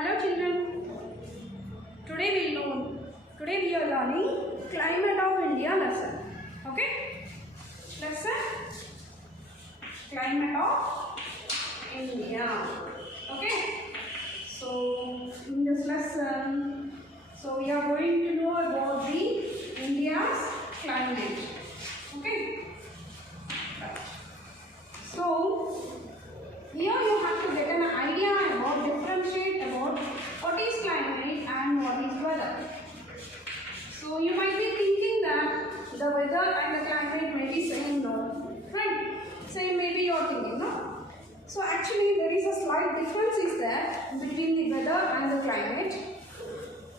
Hello children. Today we are learning Climate of India lesson. Okay? Lesson Climate of India. Okay? So in this lesson, we are going to know about the India's climate. Okay? Right. So here you have to get an idea about, differentiate about what is climate and what is weather. So you might be thinking that the weather and the climate may be same, right? Same maybe you are thinking, no? So actually there is a slight difference is there between the weather and the climate.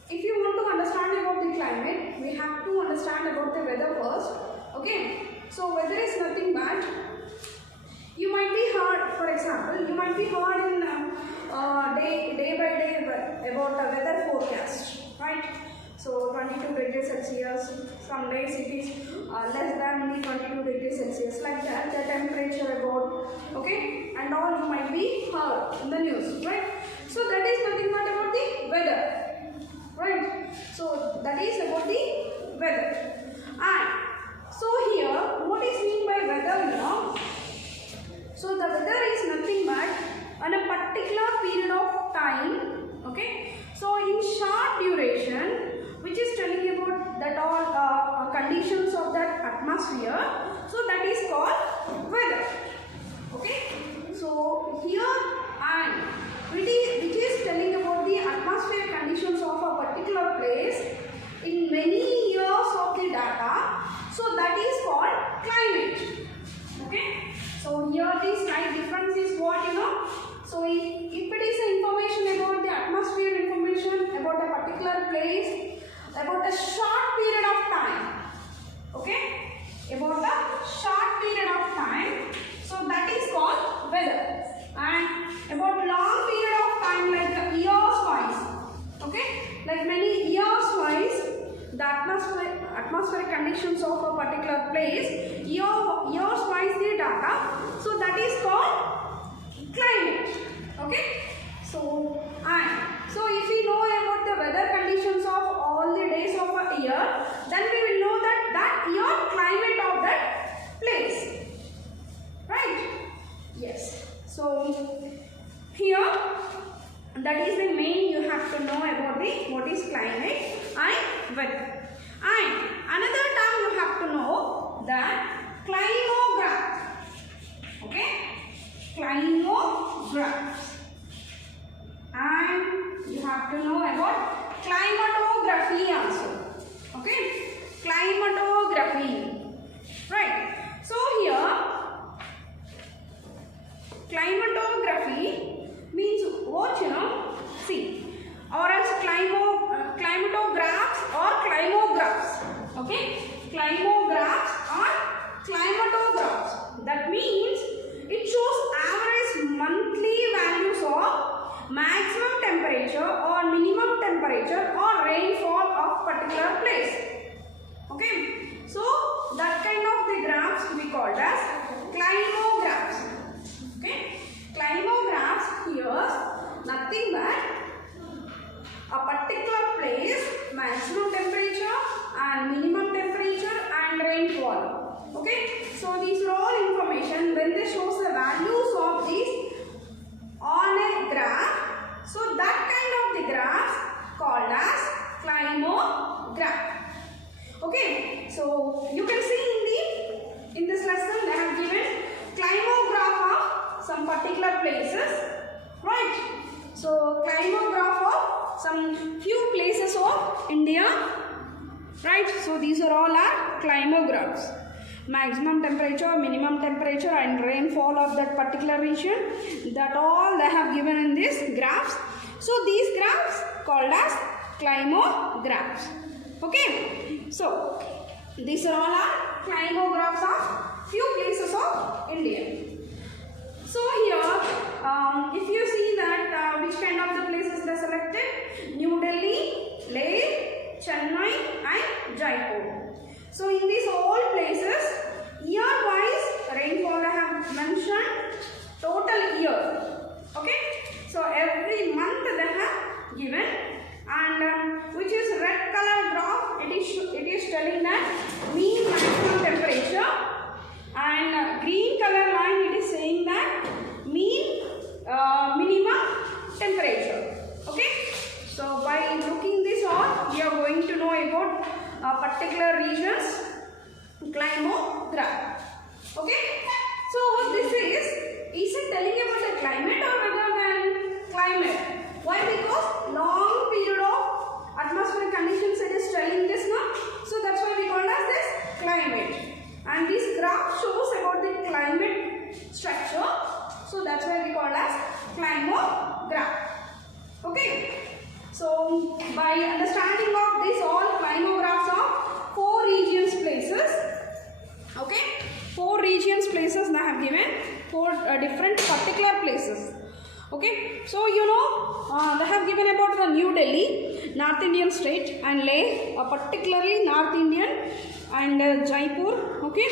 If you want to understand about the climate, we have to understand about the weather first. Okay? So weather is nothing but, you might be heard, for example, you might be heard in day by day about the weather forecast, right? So 22 degrees Celsius, some days it is less than the 22 degrees Celsius, like that, the temperature about, okay, and all you might be heard in the news, right? So that is nothing but about the weather, right? So that is about the weather. And so here, what is mean by weather, So the weather is nothing but on a particular period of time, okay? So in short duration, which is telling about that all conditions of that atmosphere, so that is called weather, okay? So here and which is telling about the atmosphere conditions of a particular place in many years of the data, so that is called climate, okay? So here the slight difference is what, So if it is information about the atmosphere, information about a particular place, about a short period of time, okay? About a short period of time, so that is called weather. And about long period of time, like years wise, okay? Like many years wise, the atmospheric conditions of a particular place, years wise the data, so that is called climate, okay? So if we know about the weather conditions of all the days of a year, then we will know that year climate of that place, right? Yes. So here, that is the main you have to know about the what is climate and weather. And another term you have to know that climograph. Okay? Climographs. And you have to know about climatography also. Okay? Climatography. Right. So here, climatography means what, see, or else climatographs or climographs, okay? Climographs or climatographs, that means it shows average monthly values of maximum temperature or minimum temperature or rainfall of particular place, okay? So that kind of the graphs we called as climographs, okay? Climographs here nothing but a particular place, maximum temperature and minimum temperature and rainfall, okay? So these are all information when they shows the values of these on a graph, so that kind of the graphs called as climograph, okay? So you can see in this lesson they have given climograph of some particular places, right? So climograph of some few places of India, right? So these are all our climographs. Maximum temperature, minimum temperature and rainfall of that particular region, that all they have given in these graphs. So these graphs called as climographs, okay? So these are all our climographs of few places of India. So here, if you see that which kind of the places they selected, New Delhi, Leh, Chennai and Jaipur. So in these all places, year-wise rainfall I have mentioned total year, okay? So every month they have minimum temperature. Okay, so by looking this on, we are going to know about particular regions climograph. Okay, so this is it telling about the climate or rather than climate? Why? Because long period of atmospheric conditions it is telling this now, so that's why we call as this climate. And this graph shows about the climate structure, so that's why we call as climograph. Okay, so by understanding of this all climographs of 4 regions places. Okay, 4 regions places they have given, 4 different particular places. Okay, so you know they have given about the New Delhi, North Indian state, and Leh, particularly North Indian, and Jaipur, okay,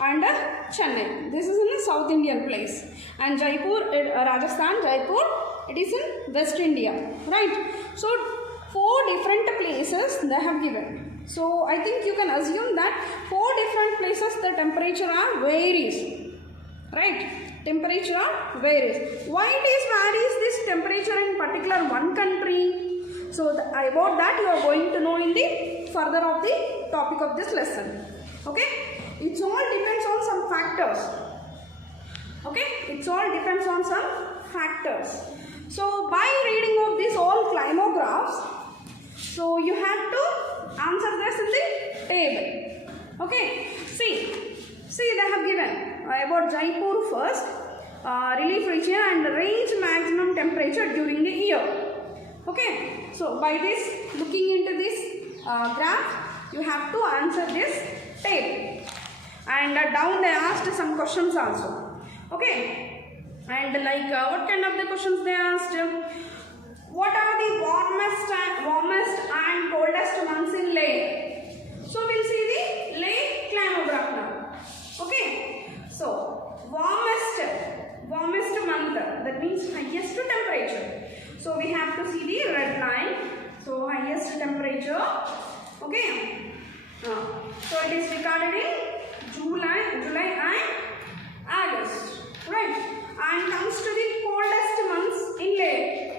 and Chennai. This is in the South Indian place, and Jaipur, Rajasthan, Jaipur, it is in West India, right? So 4 different places they have given. So I think you can assume that 4 different places the temperature are varies, right? Temperature varies. Why it is varies this temperature in particular one country? So about that you are going to know in the further of the topic of this lesson. Okay, it all depends on some factors. Okay, it all depends on some factors. So by reading of this all climographs, so you have to answer this in the table. Okay, see they have given about Jaipur first, relief region and range maximum temperature during the year. Okay, so by this looking into this graph, you have to answer this table, and down they asked some questions also. Okay, and like what kind of the questions they asked? What are the warmest and coldest months in Leh? So we'll see the Leh climograph now. Okay, so warmest month, that means highest temperature. So we have to see the red line. So highest temperature. Okay, so it is recorded in July and August, right? And comes to the coldest months in Leh.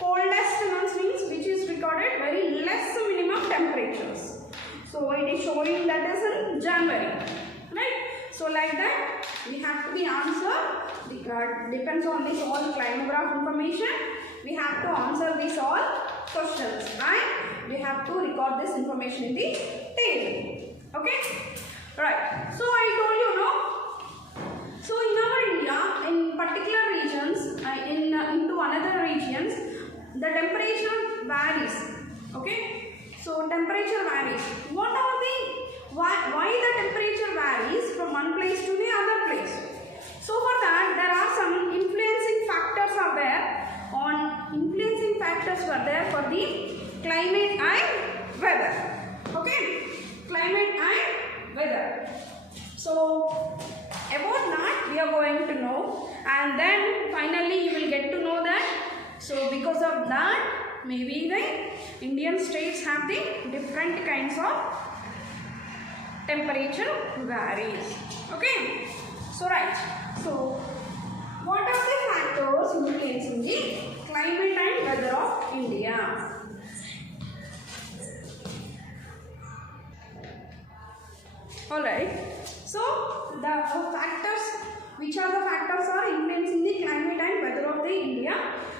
Coldest months means which is recorded very less minimum temperatures. So it is showing that is in January, right? So like that we have to be answer, depends on this all climograph information. We have to answer these all questions and we have to record this information in the table. Okay, right? So I told you no. So in our India, in particular regions, into another regions, the temperature varies. Okay, so temperature varies. What are the why the temperature varies from one place to the other place? So for that there are some influencing factors are there. Influencing factors were there for the climate and weather. Okay, climate and weather. So about that we are going to know, and then finally you will get to know that. So because of that, maybe the Indian states have the different kinds of temperature varies. Okay, so right. So what are the factors influencing the climate and weather of India? Alright, so the factors, which are the factors are influencing the climate and weather of the India?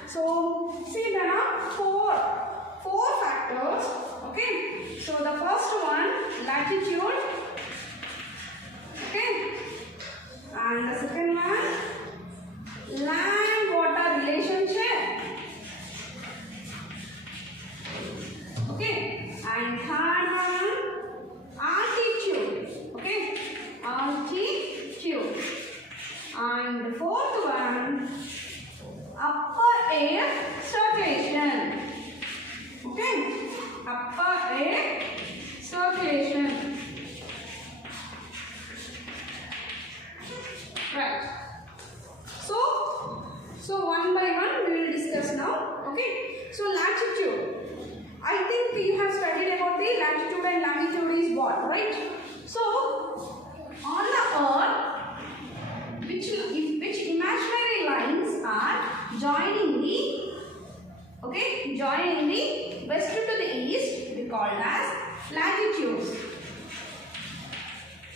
So see there are four factors. Okay, so the first one, latitude. Okay, and the second one, land water relationship. Okay, and third one, altitude. Okay, altitude. And the fourth one, upper air circulation. Okay, upper air circulation. Right. So one by one we will discuss now. Okay, so latitude. I think you have studied about the latitude and longitude is what, right? So on the earth, which imaginary lines are joining the west to the east, we called as latitudes.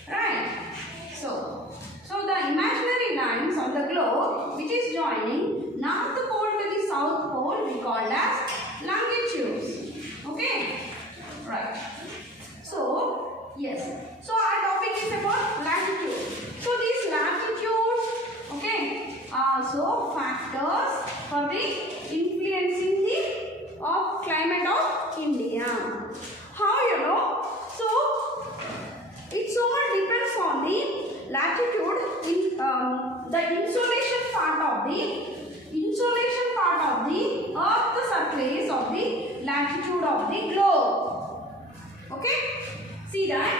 Right? So the imaginary lines on the globe which is joining north pole to the south pole, we called as longitudes. Okay? Right. So, yes. So, our topic is about latitude. So, these latitudes, okay, are also factors for the influencing the climate of India. However, so it all depends on the latitude in the insolation part of the earth surface of the latitude of the globe. Okay, see that.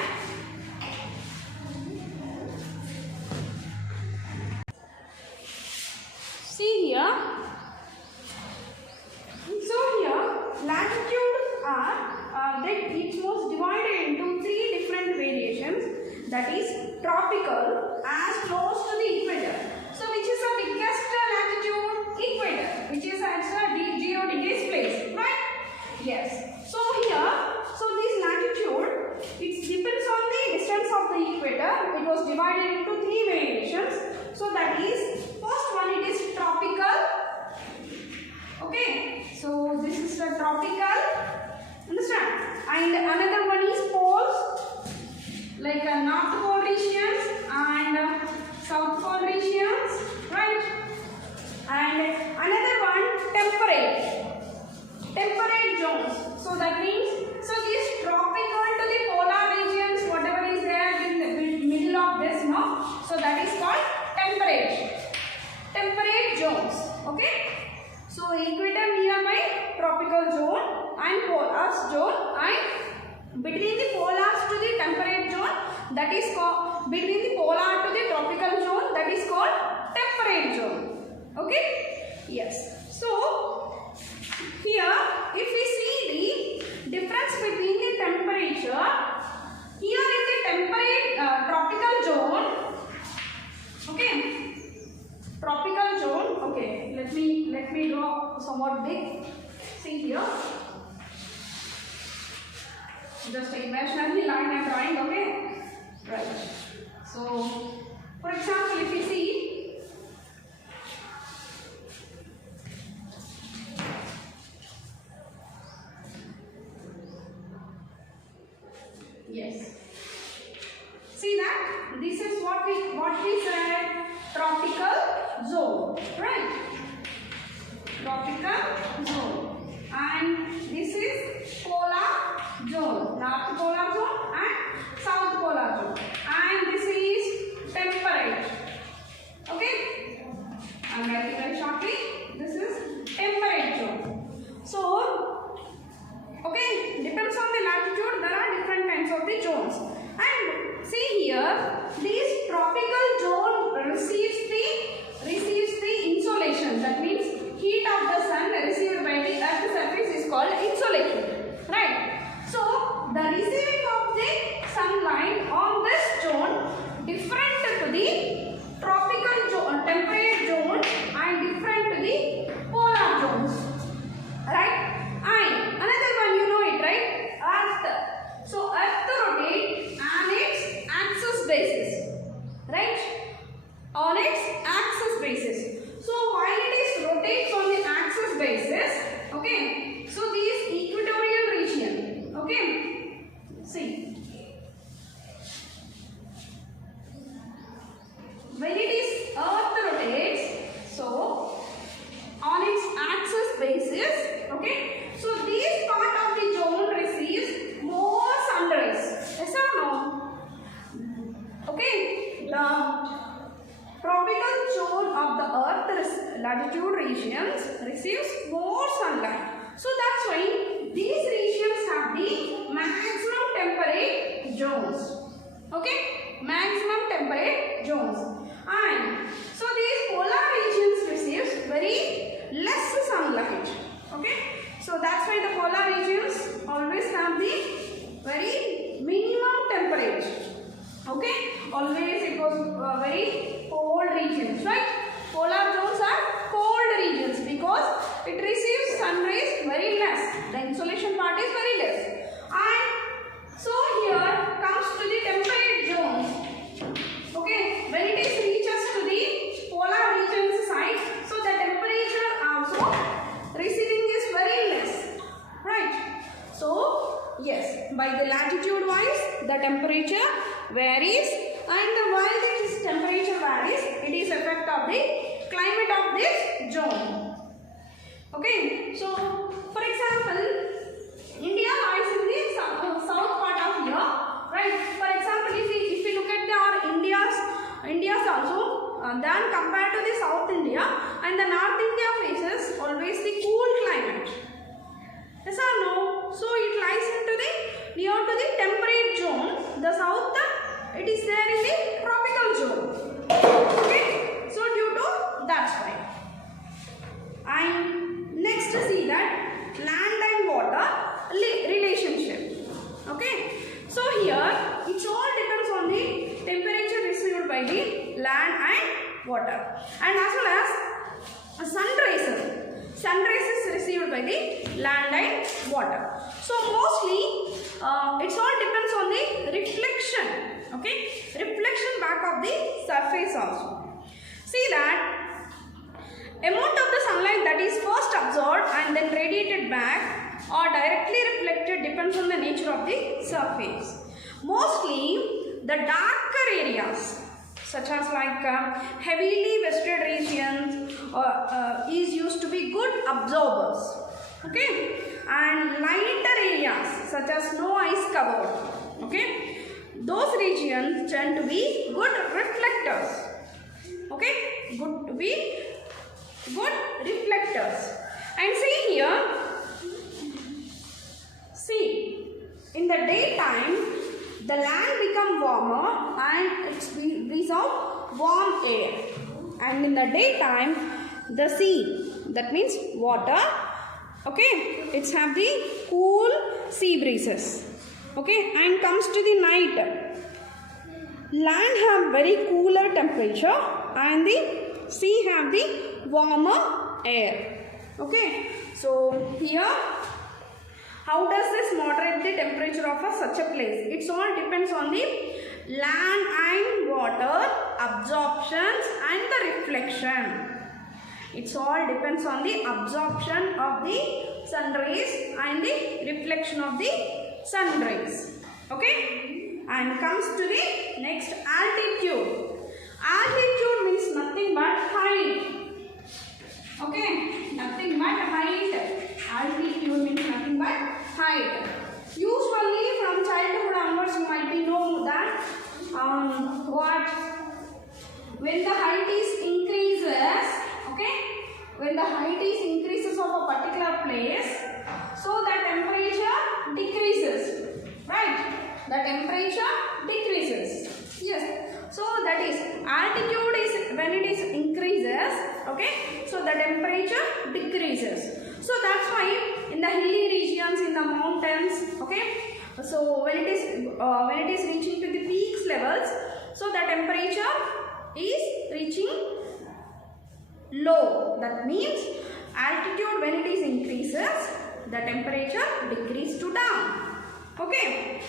See here. So here latitudes are it was divided into 3 different variations, that is tropical as close to the equator. So which is the biggest latitude? Equator, which is at 0 degrees place, right? Yes. So here, so this latitude, it depends on the distance of the equator. It was divided into 3 variations. So that is, first one, it is tropical. Okay, so this is the tropical, understand? And another one is poles, like north pole regions and south pole regions, right? And another one, temperate zones. So that means, so these tropical to the polar regions, whatever is there in the middle of this, no? So that is called temperate zones. Okay. So equator nearby tropical zone and polar zone, and between the polars to the temperate zone, that is called, between the polar to the tropical zone, that is called temperate zone. Okay? Yes. So here if we see the difference between the temperature, here in the temperate tropical zone, okay, tropical zone, okay, let me draw somewhat big. See here, just imaginary line I am drawing. Okay, right. So for example, if you see, yes, see that this is what we said, tropical zone, right? Tropical zone, and this is polar zone, north polar zone and south polar zone, and this is temperate. Okay, I am writing very shortly. This is temperate zone. So okay, depends on the latitude, there are different kinds of the zones. And see here, this tropical zone receives the insolation. That means heat of the sun received by the earth's surface is called insolation, right? So the receiving of the sunlight on this zone different to the tropical zone, temperate zone, and different to the polar zones, right? And another one, you know it, right? Earth. So Earth rotates on its axis basis, right? On its axis basis. So while it is rotates on the axis basis, okay, so this equatorial region, okay, see, when it is Earth rotates, so on its axis basis, okay, so this part of the zone receives more sun rays. Yes or no? Okay, the tropical zone of the Earth's latitude regions receives more sunlight. So that's why these regions have the maximum temperate zones. Okay, maximum temperate zones. And so these polar regions receives very less sunlight. Okay, so that's why the polar regions always have the very minimum temperature. Okay, always it was very cold regions, right? Polar zones are cold regions, by the latitude wise the temperature varies, and while this temperature varies, it is effect of the climate of this zone. Okay, so for example, India lies in the south part of here, right? For example, if we look at our India's also, then compared to the South India and the North India faces always the cool climate. Yes or no? So it lies into the near to the temperate zone. The south, it is there in the tropical zone. Okay, so due to that's why. And next see that land and water relationship. Okay, so here it all depends on the temperature received by the land and water, and as well as sunrise is received by the land and water. So mostly it's all depends on the reflection. Okay, reflection back of the surface also. See that amount of the sunlight that is first absorbed and then radiated back or directly reflected depends on the nature of the surface. Mostly the darker areas such as like heavily vested regions is used to be good absorbers. Okay, and lighter areas such as no ice covered, okay, those regions tend to be good reflectors. Okay, good reflectors. And see here, see, in the daytime the land become warmer and it breathes out warm air, and in the daytime the sea, that means water, okay, it's have the cool sea breezes. Okay, and comes to the night, land have very cooler temperature and the sea have the warmer air. Okay, so here how does this moderate the temperature of such a place? It all depends on the land and water absorptions and the reflection. It all depends on the absorption of the sun rays and the reflection of the sun rays. Okay, and comes to the next, altitude. Altitude means nothing but height. Okay, nothing but height. Altitude means nothing but height. Usually from childhood onwards you might be know that what when the height is increases, okay, when the height is increases of a particular place, so the temperature decreases, right? The temperature decreases. Yes. So that is altitude is when it is increases, okay, so the temperature decreases. So that's why in the hilly regions, in the mountains, okay, so when it is reaching to the peaks levels, so the temperature is reaching low. That means altitude when it is increases, the temperature decreases to down. Okay,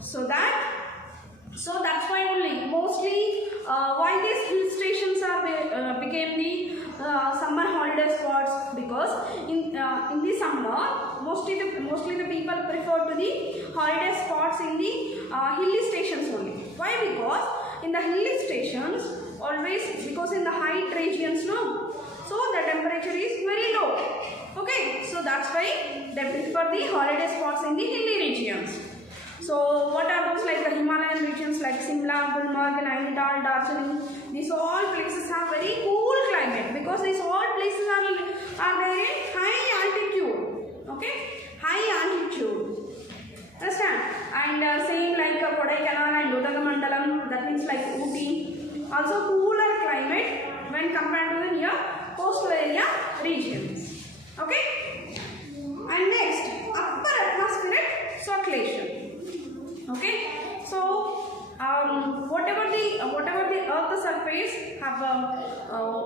so that's why only mostly why these hill stations are became the summer holiday spots, because in the summer mostly the people prefer to the holiday spots in the hilly stations only. Why? Because in the hilly stations always, because in the height regions, no, so the temperature is very low. Okay, so that's why they prefer the holiday spots in the hilly regions. So what are those like the Himalayan regions like Simla, Gulmarg, Nainital, Darjeeling? These all places have very cool climate because these all places are very high altitude. Okay, high altitude. Understand? And same like Kodaikanal and Udagamandala, that means like Ooty. Also cooler climate when compared to the near coastal area regions. Okay. And next, upper atmospheric circulation. Okay, so whatever the earth surface have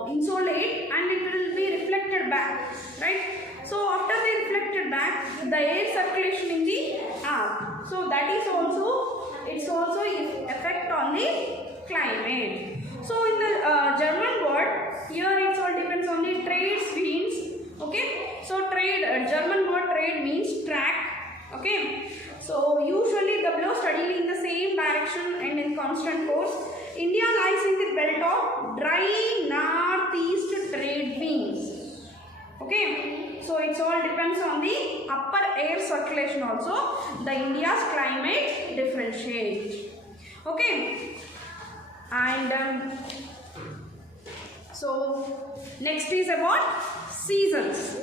insolate and it will be reflected back, right? So after they reflected back, the air circulation in the earth, so that is also, it's also effect on the climate. So in the German word, here it all depends on the trade means. Okay, so trade, German word trade means track. Okay, so So usually the blow steadily in the same direction and in constant course. India lies in the belt of dry northeast trade winds. Okay, so it all depends on the upper air circulation also. The India's climate differentiates. Okay, and so next is about seasons.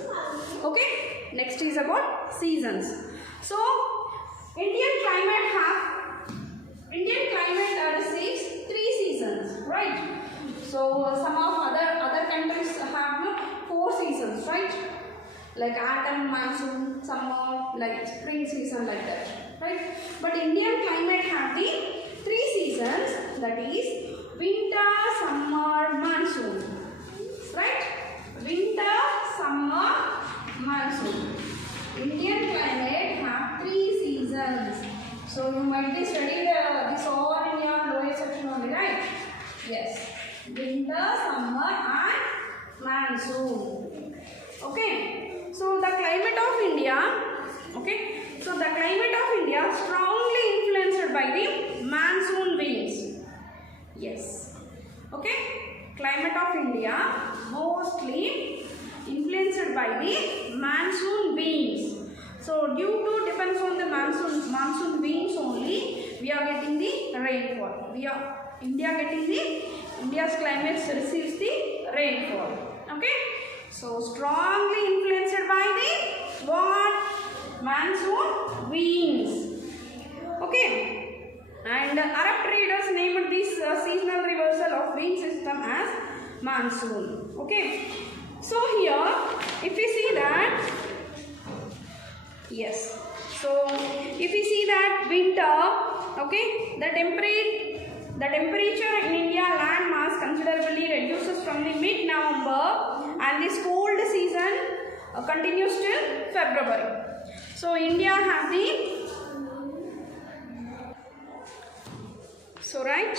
Okay, next is about seasons. So Indian climate receives 3 seasons, right? So some of other countries have 4 seasons, right? Like autumn, monsoon, summer, like spring season, like that, right? But Indian climate have the 3 seasons, that is winter, summer, monsoon, right? Winter, summer, monsoon. Indian climate have 3 seasons. So you might be studying this all in your lower section only, right? Yes. Winter, summer and monsoon. Okay. So the climate of India, okay. So the climate of India strongly influenced by the monsoon winds. Yes. Okay. Climate of India mostly influenced by the monsoon winds. So due to depends on the monsoon winds only, we are getting the rainfall. India's climate receives the rainfall. Okay. So strongly influenced by the what? Monsoon winds. Okay. And Arab traders named this seasonal reversal of wind system as monsoon. Okay. So here, if we see that, yes. So if we see that winter, okay, the temperature in India land mass considerably reduces from the mid-November, and this cold season continues till February. So India have the right.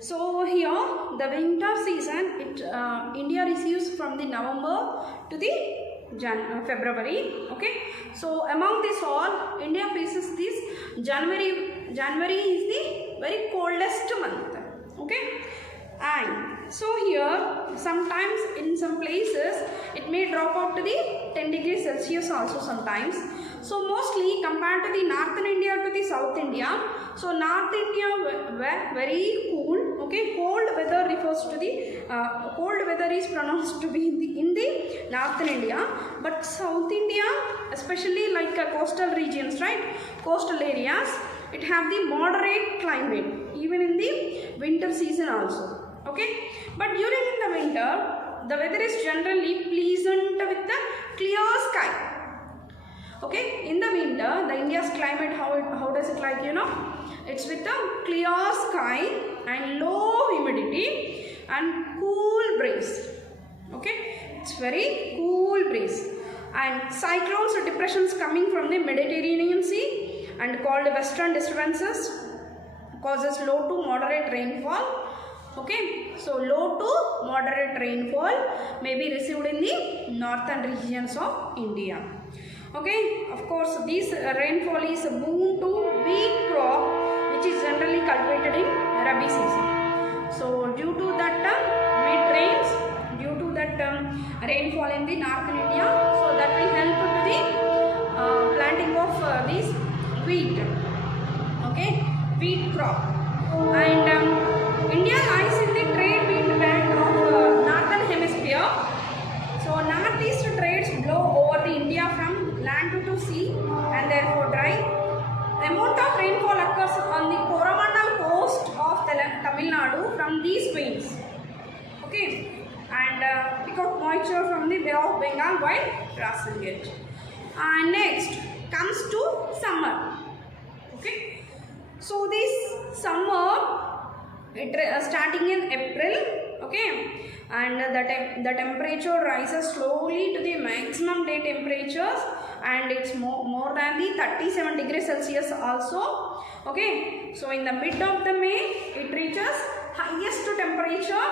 So here the winter season, India receives from the November to the February. Okay. So among this all, India faces this January. January is the very coldest month. Okay. And so here sometimes in some places it may drop out to the 10 degrees Celsius also sometimes. So mostly compared to the northern India to the south India, so north India were very cool. Okay, cold weather refers to the cold weather is pronounced to be in the northern India, but south India, especially like coastal regions, right? Coastal areas, it have the moderate climate even in the winter season also. Okay, but during the winter, the weather is generally pleasant with the clear sky. Okay, in the winter, the India's climate, how does it like, you know? It's with a clear sky and low humidity and cool breeze. Okay, it's very cool breeze. And cyclones or depressions coming from the Mediterranean Sea and called western disturbances causes low to moderate rainfall. Okay, so low to moderate rainfall may be received in the northern regions of India. Okay, of course, this rainfall is a boon to wheat crop, which is generally cultivated in Rabi season. So due to that mid-rains, due to that rainfall in the northern India, so that will help to the planting of this wheat. Okay, wheat crop. And India lies in the trade wind belt of northern hemisphere. So northeast trades blow over the India from land to sea and therefore dry. The amount of rainfall occurs on the Coromandel coast of Tamil Nadu from these winds. Okay, and pick up moisture from the Bay of Bengal while crossing it. And next comes to summer. Okay, so this summer starting in April. Okay, and the temperature rises slowly to the maximum day temperatures, and it's more than the 37 degrees Celsius also. Okay, so in the mid of the May it reaches highest temperature.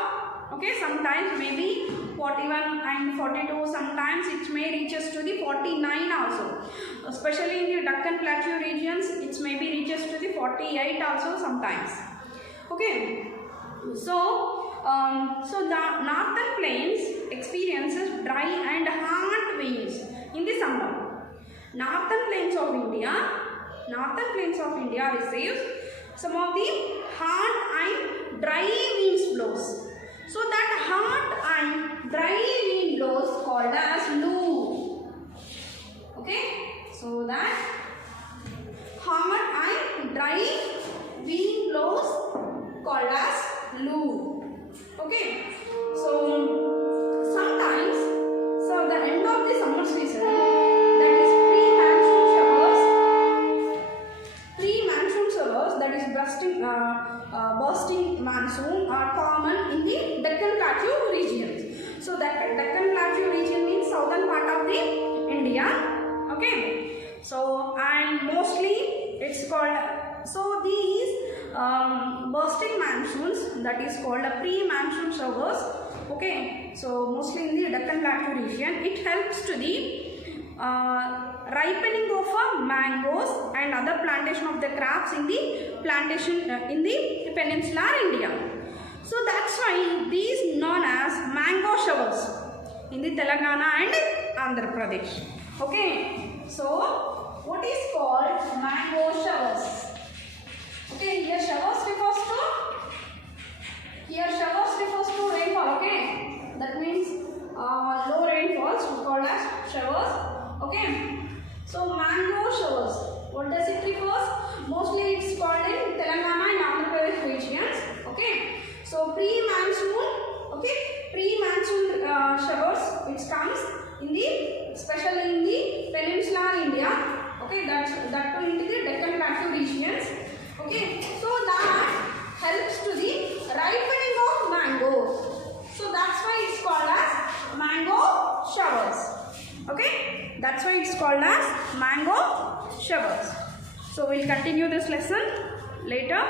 Okay, sometimes maybe 40 41 and 42. Sometimes it may reaches to the 49 also. Especially in the Deccan Plateau regions, it may be reaches to the 48 also sometimes. Okay. So the northern plains experiences dry and hot winds in the summer. Northern plains of India receives some of the hot and dry winds blows. So that hot and dry wind blows called as loo. Okay, so that hot and dry wind blows called as loo. Okay, so sometimes, so the end of the summer season, that is pre-monsoon showers, that is bursting monsoon are common in the Deccan Plateau region. So that Deccan Plateau region means southern part of the India. Okay, so and mostly it's called, so these bursting monsoons, that is called a pre-monsoon showers. Okay, so mostly in the Deccan Plateau region, it helps to the ripening of mangoes and other plantation of the crops in the plantation in the peninsular India. So that's why these known as mango showers in the Telangana and Andhra Pradesh. Okay, so what is called mango showers? Okay, here showers refers to rainfall. Okay, that means low rainfalls called as showers. Okay, so mango showers, what does it refers? Mostly it's called in Telangana and Andhra Pradesh regions. Okay, so pre-monsoon showers which comes in the, especially in the peninsular India. Okay, that too into the Deccan Plateau regions. Okay, so that helps to the ripening of mangoes. So that's why it's called as mango showers. Okay, that's why it's called as mango showers. So we'll continue this lesson later.